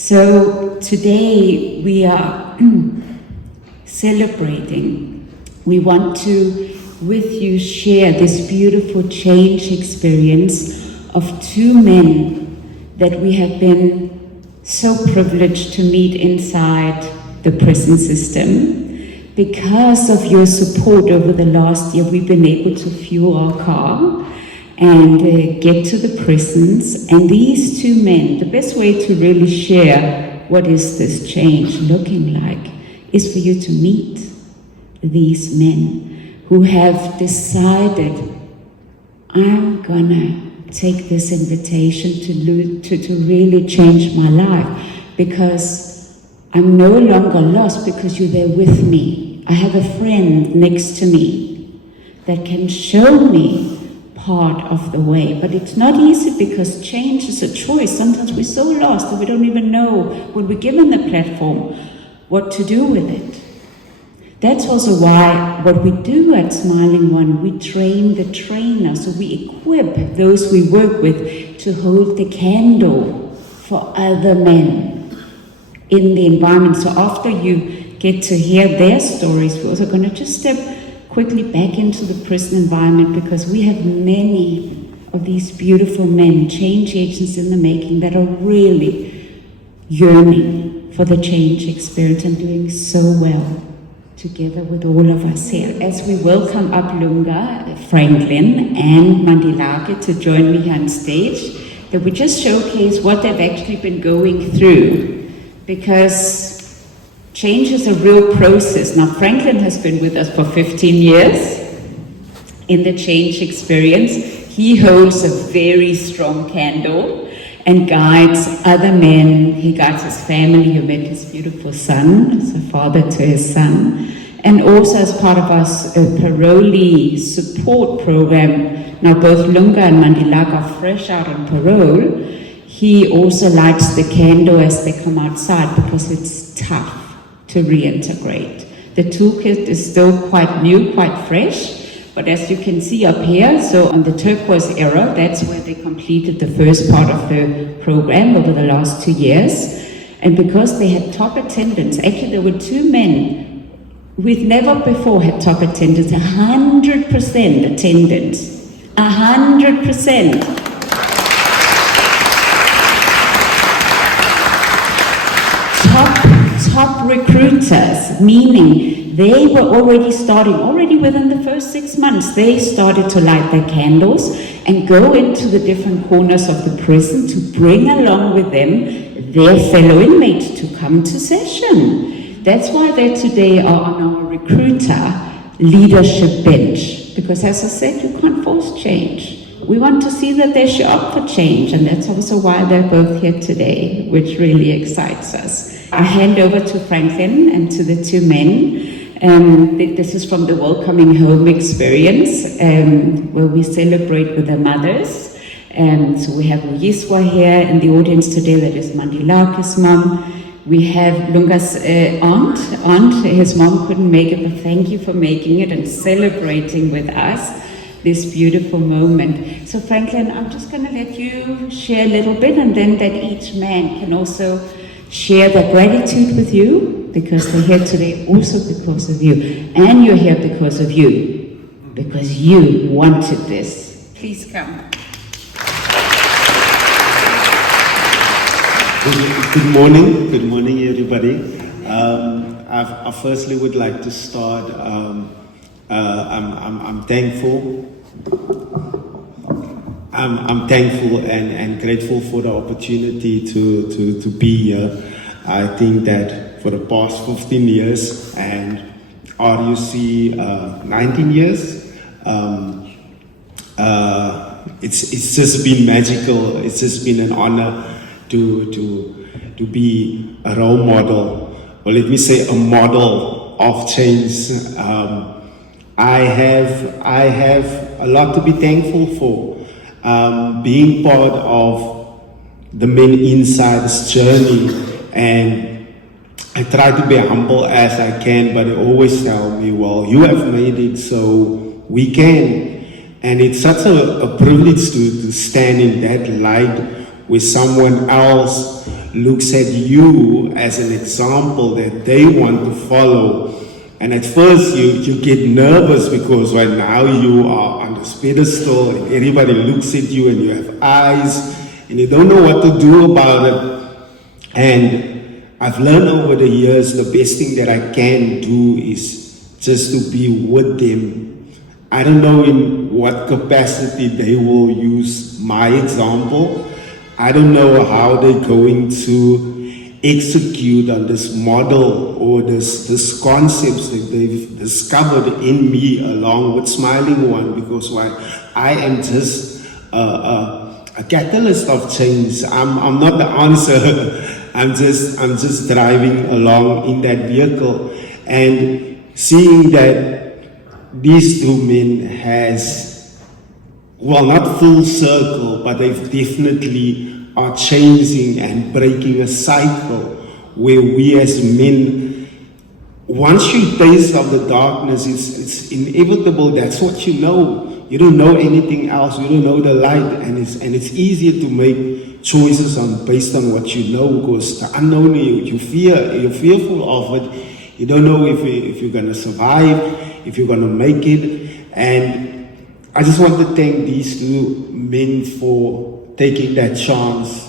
So today we are celebrating. We want to, with you, share this beautiful change experience of two men that we have been so privileged to meet inside the prison system. Because of your support over the last year, we've been able to fuel our car and get to the prisons. And these two men, the best way to really share what is this change looking like is for you to meet these men who have decided, I'm gonna take this invitation to really change my life, because I'm no longer lost because you're there with me. I have a friend next to me that can show me part of the way. But it's not easy because change is a choice. Sometimes we're so lost that we don't even know, when we're given the platform, what to do with it. That's also why what we do at Smiling One, we train the trainer. So we equip those we work with to hold the candle for other men in the environment. So after you get to hear their stories, we're also going to just step quickly back into the prison environment, because we have many of these beautiful men, change agents in the making, that are really yearning for the change experience and doing so well together with all of us here. As we welcome up Lunga, Franklin and Mandilake to join me here on stage, that we just showcase what they've actually been going through, because change is a real process. Now, Franklin has been with us for 15 years in the change experience. He holds a very strong candle and guides other men. He guides his family. You met his beautiful son, as a father to his son. And also as part of our parolee support program. Now, both Lunga and Mandilake are fresh out on parole. He also lights the candle as they come outside, because it's tough to reintegrate. The toolkit is still quite new, quite fresh, but as you can see up here, so on the turquoise era, that's where they completed the first part of the program over the last 2 years. And because they had top attendance, actually there were two men, we've never before had top attendance, 100% attendance, 100%. Top recruiters, meaning they were already within the first 6 months, they started to light their candles and go into the different corners of the prison to bring along with them their fellow inmates to come to session. That's why they today are on our recruiter leadership bench, because as I said, you can't force change. We want to see that they show up for change, and that's also why they're both here today, which really excites us. I hand over to Franklin and to the two men. This is from the Welcoming Home experience, where we celebrate with their mothers. So we have Uyiswa here in the audience today, that is Mandilake's mom. We have Lunga's aunt. His mom couldn't make it, but thank you for making it and celebrating with us this beautiful moment. So Franklin, I'm just going to let you share a little bit, and then that each man can also share their gratitude with you, because they're here today also because of you. And you're here because of you, because you wanted this. Please come. Good morning everybody. I firstly would like to start, I'm thankful. I'm thankful and grateful for the opportunity to be here. I think that for the past 15 years and RUC 19 years, it's just been magical. It's just been an honor to be a role model, or let me say a model of change. I have a lot to be thankful for. Being part of the Men Inside's journey, and I try to be humble as I can, but they always tell me, well, you have made it, so we can. And it's such a privilege to stand in that light with someone else looks at you as an example that they want to follow. And at first you get nervous because right now you are on this pedestal and everybody looks at you and you have eyes and you don't know what to do about it. And I've learned over the years the best thing that I can do is just to be with them. I don't know in what capacity they will use my example. I don't know how they're going to execute on this model or this concepts that they've discovered in me along with Smiling One, because I am just a catalyst of change. I'm not the answer. I'm just driving along in that vehicle and seeing that these two men has, well, not full circle, but they've definitely are changing and breaking a cycle where we as men, once you taste of the darkness, it's inevitable. That's what you know. You don't know anything else. You don't know the light, and it's easier to make choices based on what you know, because the unknown, you're fearful of it. You don't know if you're gonna survive, if you're gonna make it. And I just want to thank these two men for taking that chance,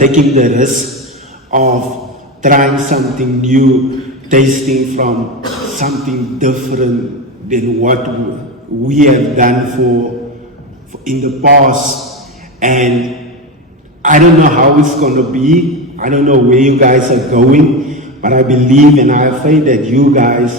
taking the risk of trying something new, tasting from something different than what we have done for in the past. And I don't know how it's going to be. I don't know where you guys are going, but I believe and I have faith that you guys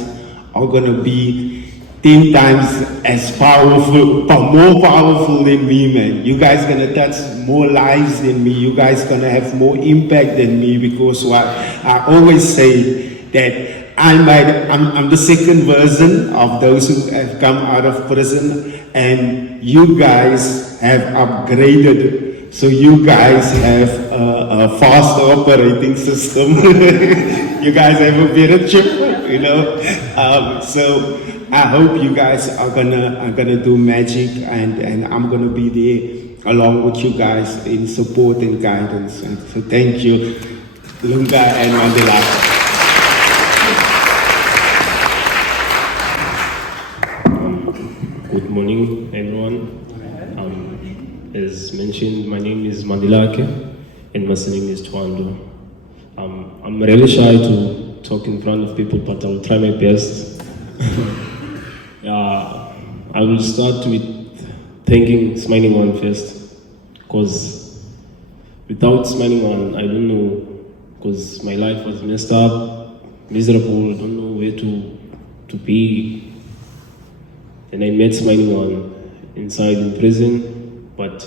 are going to be 10 times as powerful, more powerful than me, man. You guys gonna touch more lives than me. You guys gonna have more impact than me, because I always say that I'm the second version of those who have come out of prison, and you guys have upgraded. So you guys have a faster operating system. You guys have a better chip, you know. So I hope you guys are gonna do magic, and I'm gonna be there along with you guys in support and guidance. And so thank you, Lunga and Mandela. Good morning, everyone. As mentioned, my name is Mandilake, and my surname is Twando. I'm really shy to talk in front of people, but I will try my best. I will start with thanking Smiling One first, because without Smiling One, I don't know, because my life was messed up, miserable, don't know where to be. And I met Smiling One inside in prison. But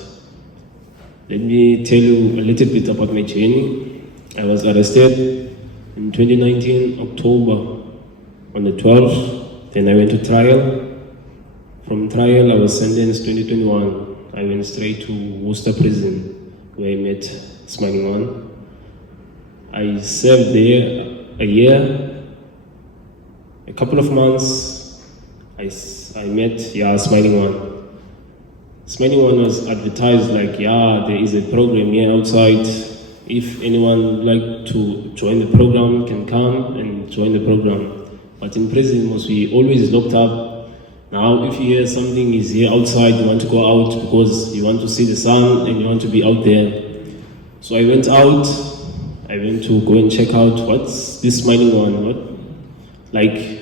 let me tell you a little bit about my journey. I was arrested in 2019, October, on the 12th. Then I went to trial. From trial, I was sentenced 2021. I went straight to Worcester Prison, where I met Smiling One. I served there a year, a couple of months. I met Smiling One. Smiling One was advertised like, there is a program here outside. If anyone would like to join the program, can come and join the program. But in prison, must be always locked up. Now, if you hear something is here outside, you want to go out because you want to see the sun and you want to be out there. So I went out. I went to go and check out what's this Smiling One. What, like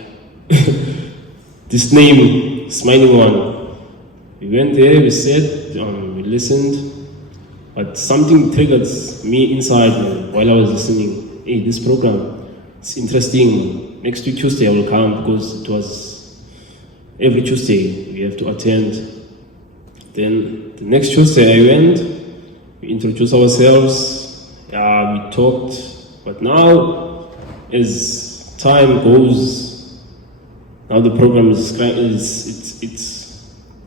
this name, Smiling One. We went there, we sat, we listened, but something triggered me inside while I was listening. Hey, this program, it's interesting. Next week, Tuesday, I will come, because it was every Tuesday we have to attend. Then the next Tuesday I went, we introduced ourselves, we talked, but now as time goes, now the program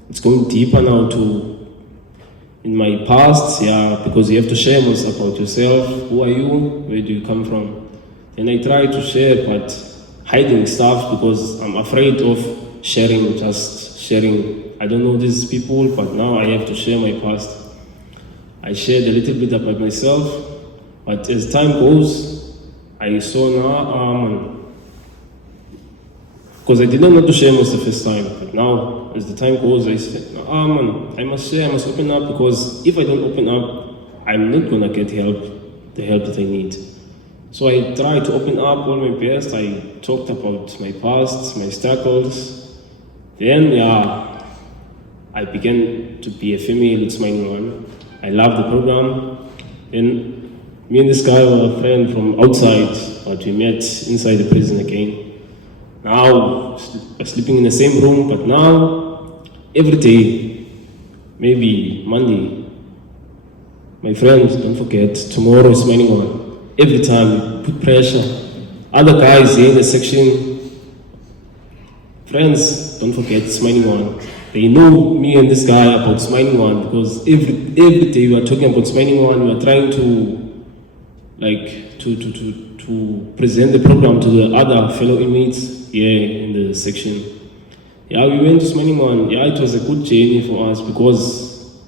it's going deeper now to in my past, because you have to share most about yourself. Who are you? Where do you come from? And I try to share, but hiding stuff because I'm afraid of sharing, just sharing. I don't know these people, but now I have to share my past. I shared a little bit about myself, But as time goes, I saw now, because I didn't know to share most the first time, but now as the time goes, I said, I must share, I must open up, because if I don't open up, I'm not gonna get help, the help that I need. So I tried to open up all my best. I talked about my past, my struggles. Then, I began to be a female at Smiling One. I loved the program. Then me and this guy were a friend from outside, but we met inside the prison again. Now, we're sleeping in the same room, but now, every day, maybe Monday, my friends, don't forget, tomorrow is Smiling One. Every time we put pressure. Other guys here in the section, friends, don't forget Smiling One. They know me and this guy about Smiling One, because every day we are talking about Smiling One. We are trying to present the program to the other fellow inmates here in the section. We went to Smiling One. It was a good journey for us, because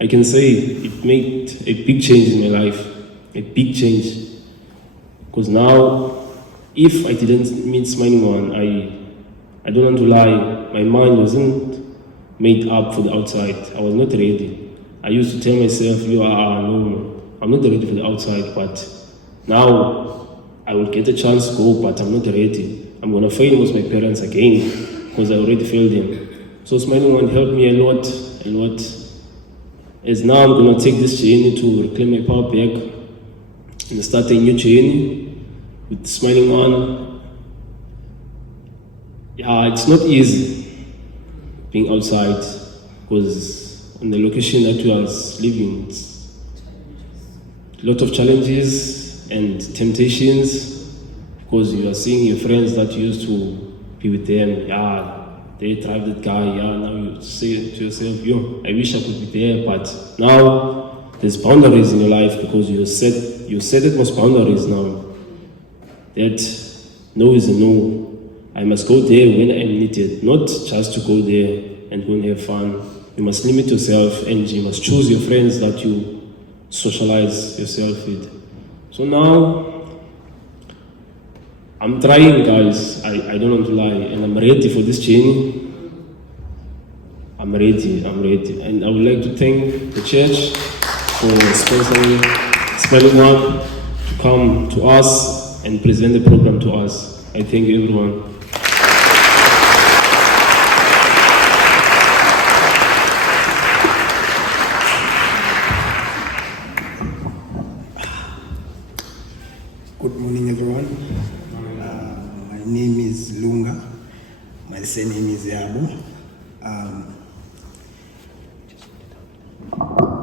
I can say it made a big change in my life. A big change, because now, if I didn't meet Smiling One, I don't want to lie, my mind wasn't made up for the outside. I was not ready. I used to tell myself, no, I'm not ready for the outside, but now I will get a chance to go, but I'm not ready. I'm gonna fail with my parents again, because I already failed them. So Smiling One helped me a lot, as now I'm gonna take this journey to reclaim my power back, and start a new journey with Smiling One. It's not easy being outside, because in the location that we are living, it's a lot of challenges and temptations, because you are seeing your friends that you used to be with them. They drive that guy. Now you say to yourself, I wish I could be there, but now there's boundaries in your life, because you set it most boundaries now. That no is a no. I must go there when I'm needed, not just to go there and go and have fun. You must limit yourself, and you must choose your friends that you socialize yourself with. So now, I'm trying, guys. I don't want to lie, and I'm ready for this journey. I'm ready. And I would like to thank the church for sponsoring Smiling One to come to us and present the program to us. I thank everyone. Good morning, everyone. My name is Lunga. My surname is Yabo.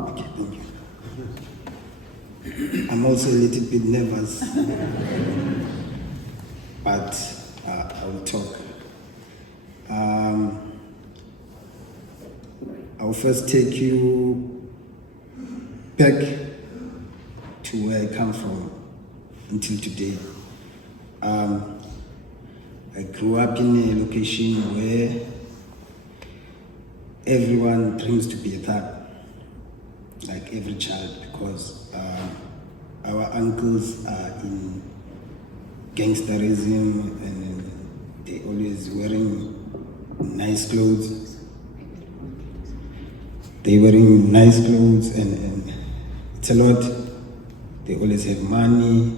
Okay, thank you. I'm also a little bit nervous, but I will talk. I'll first take you back to where I come from until today. I grew up in a location where everyone dreams to be a thug, like every child, because our uncles are in gangsterism and they always wearing nice clothes. And it's a lot. They always have money.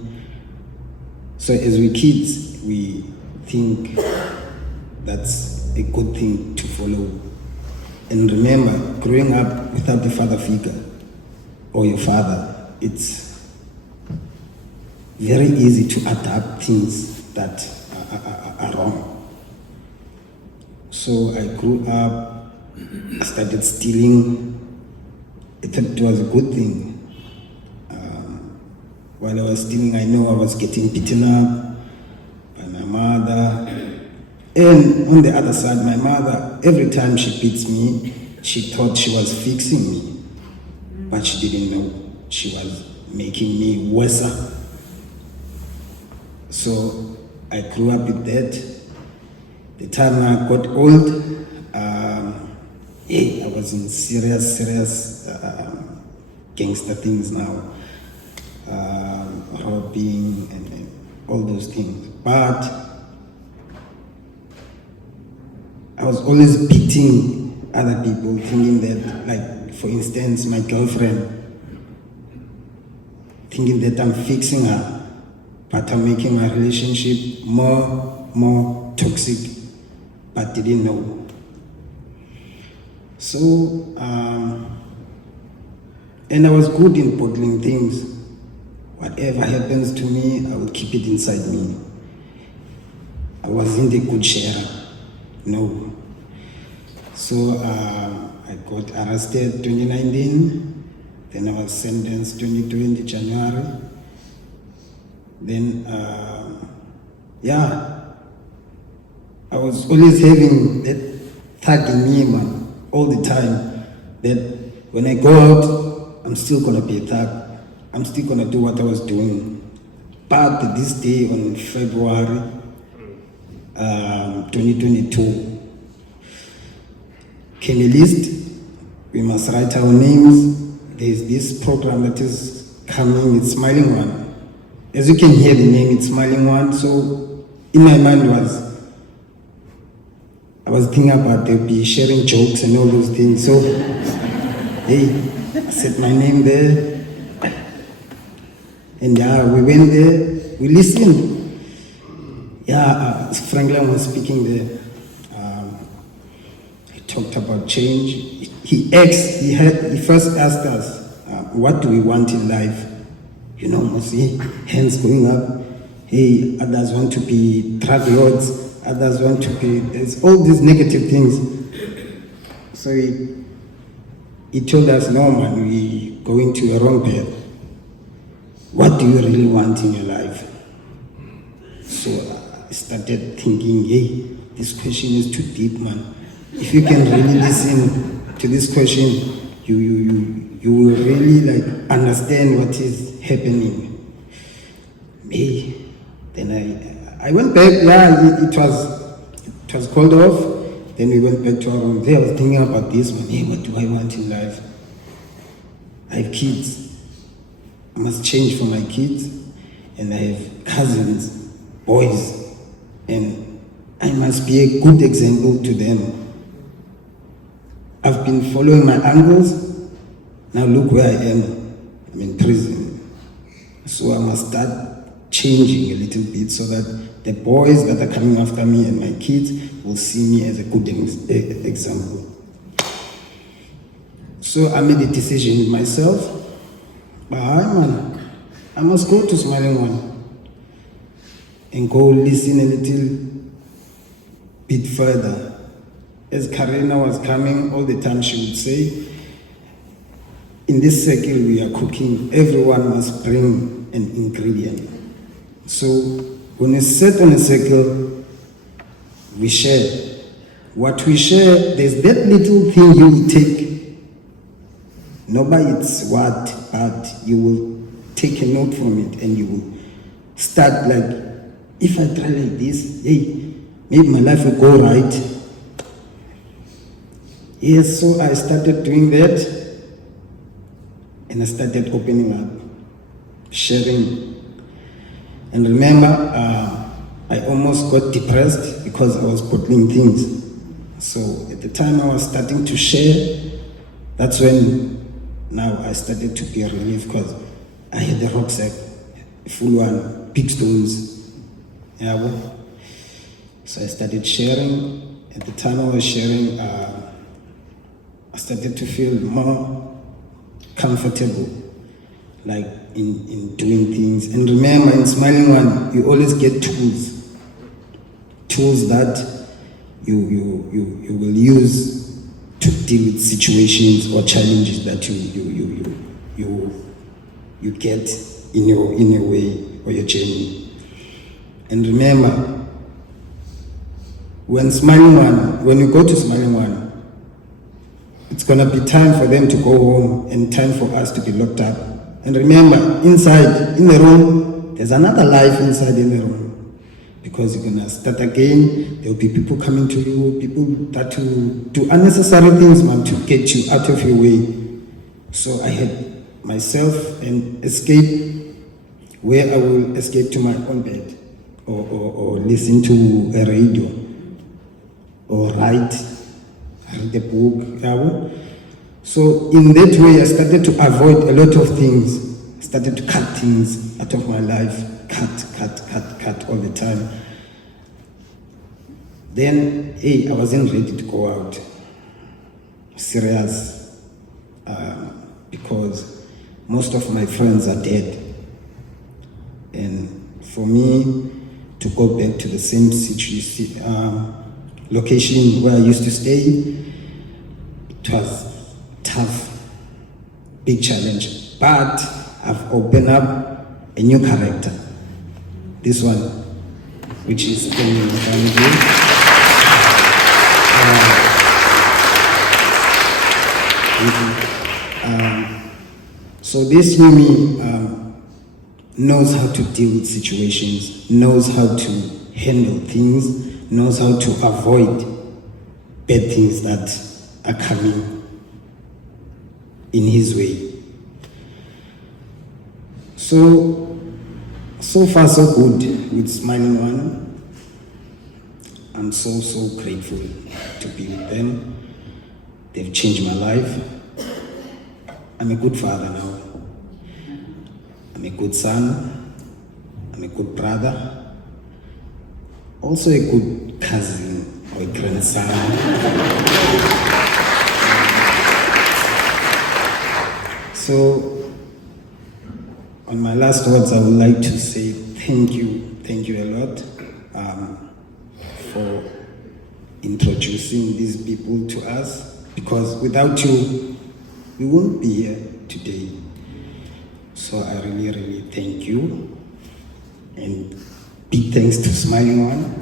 So as we kids, we think that's a good thing to follow. And remember, growing up without the father figure or your father, it's very easy to adapt things that are wrong. So I grew up, I started stealing. I thought it was a good thing. While I was stealing, I know I was getting beaten up by my mother. And on the other side, my mother, every time she beats me, she thought she was fixing me. But she didn't know she was making me worse. So I grew up with that. The time I got old, I was in serious gangster things now. robbing, and all those things. But I was always beating other people, thinking that, like, for instance, my girlfriend, thinking that I'm fixing her, but I'm making my relationship more toxic, but didn't know. So, and I was good in bottling things. Whatever happens to me, I would keep it inside me. I wasn't a good sharer, no. So I got arrested 2019, then I was sentenced 2020 January. Then, I was always having that thug in me, man, all the time, that when I go out, I'm still gonna be a thug. I'm still gonna do what I was doing. But this day on February 2022, came a list. We must write our names. There's this program that is coming, it's Smiling One. As you can hear the name, it's Smiling One. So in my mind I was thinking about they'll be sharing jokes and all those things. So, hey, I said my name there. And we went there, we listened. Franklin was speaking there. He talked about change. He first asked us, what do we want in life? You know, see, hands going up. Hey, others want to be drug lords. Others want to be, there's all these negative things. So he told us, no man, we going to a wrong path. What do you really want in your life? So I started thinking, hey, this question is too deep, man. If you can really listen to this question, you will really like understand what is happening. Hey, then I went back, it was called off. Then we went back to our room. There I was thinking about this one. Hey, what do I want in life? I have kids. I must change for my kids. And I have cousins, boys. And I must be a good example to them. I've been following my uncles. Now look where I am. I'm in prison. So I must start changing a little bit so that the boys that are coming after me and my kids will see me as a good example. So I made a decision with myself. But I must go to Smiling One and go listen a little bit further. As Karina was coming, all the time she would say, in this circle we are cooking, everyone must bring an ingredient. So when we sit on a circle, we share. What we share, there's that little thing you will take. Nobody it's what, but you will take a note from it and you will start like, if I try like this, hey, maybe my life will go right. Yes, so I started doing that and I started opening up, sharing. And remember, I almost got depressed because I was bottling things. So at the time I was starting to share, that's when now I started to be relieved because I had the rucksack, a full one, big stones. Yeah, so I started sharing. At the time I was sharing, I started to feel more comfortable, like in doing things. And remember, in Smiling One, you always get tools that you will use to deal with situations or challenges that you get in your way or your journey. And remember, when you go to Smiling One, it's gonna be time for them to go home and time for us to be locked up. And remember, inside, in the room, there's another life inside in the room. Because you're gonna start again, there'll be people coming to you, people that will do unnecessary things, man, to get you out of your way. So I had myself an escape where I will escape to my own bed or listen to a radio or read a book. Yabo. So in that way, I started to avoid a lot of things. Started to cut things out of my life. Cut all the time. Then, I wasn't ready to go out. Serious. Because most of my friends are dead. And for me to go back to the same location where I used to stay, it was tough, big challenge. But I've opened up a new character. This one, which is standing in front of you. So this new me knows how to deal with situations, knows how to handle things, knows how to avoid bad things that are coming in his way. So far so good with Smiling One. I'm so grateful to be with them. They've changed my life. I'm a good father now. I'm a good son. I'm a good brother. Also a good cousin or a grandson. So, on my last words, I would like to say thank you a lot for introducing these people to us, because without you, we won't be here today. So I really thank you, and big thanks to Smiling One.